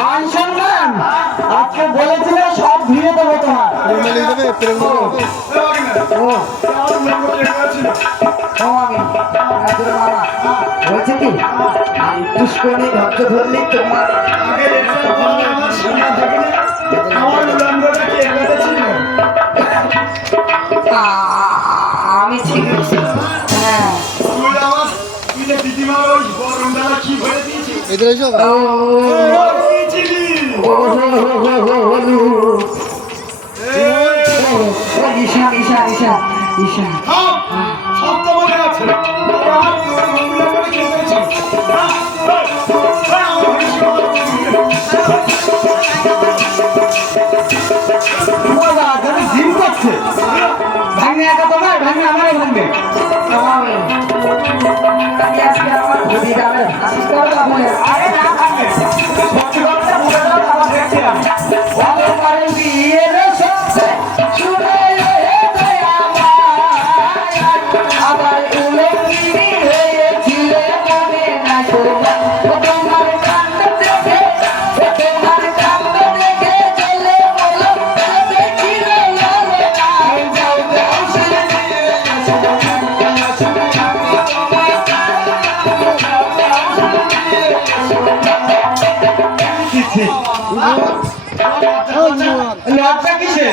মান সম্মান আজকে বলেছিলে সব ধুয়ে দেবো তোমার। বলছে কি পুষ্করণী ধৈর্য ধরলেই তোমার আমি ঠিক হ্যাঁ এদের এসো ঈশা ঈশা ঈশা ঈশা জিম করছে ভাঙে একা তোমার ভাঙে আমারও ভাঙবে আজকে আমার ঘুরি যাবে আরে না ভাঙবে সত্যি কথা বলে দাও আমার দেখছিলাম বিয়ের সত্যি শুনে আবার উলঙ্গিনী হয়েছিল মনে না তোমার কান্দ দেখে তোমার কান্দ দেখে চলে বলো ছিল লজ্জা কিসে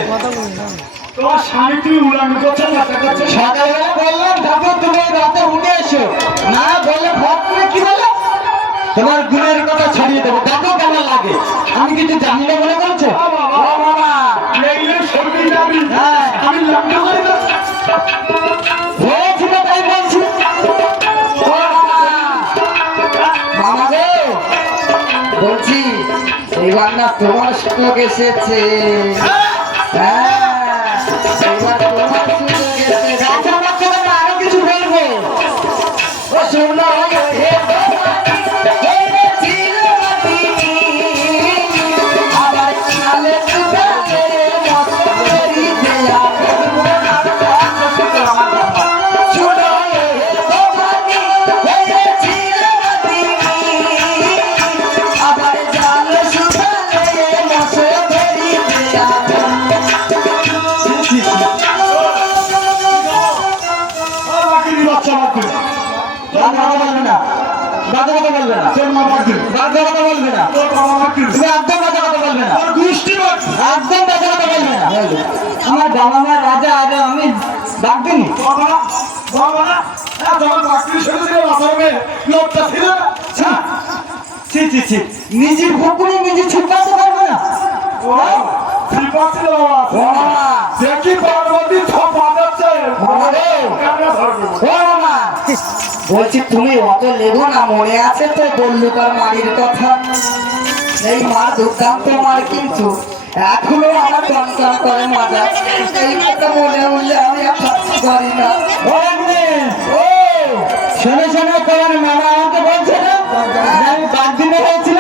তোমার স্বামী তুমি উড়ানি করছো সকালবেলা বললাম ঠাকুর তুমি রাতে উঠে এসো না বললে ভাত করে কি বলো তোমার গুণের কথা ছড়িয়ে দেবো দেখো কেমন লাগে আমি কিছু জানি না মনে করছো আমি লজ্জা করে হয়েছিল তাই বলছি মামা গো বলছি এবার না তোমার সুযোগ এসেছে হ্যাঁ এবার তোমার সুযোগ এসেছে আরো কিছু বলবো ও শুনো আবার কালে আমার বাবা মা রাজা আর আমি ডাকবিনি নিজের ভুকুনি নিজে ছিপাতে পারবে না বলছি তুমি অত লেগো না মনে আছে তো বল্লুকার মারির কথা এই মার দুর্দান্ত মার কিন্তু এখনো আমার টনটন করে মাজা এই কথা মনে হলে আমি পারি না শোনে শোনে তোমার মামা আমাকে বলছে না আমি বাদ দিনে হয়েছিল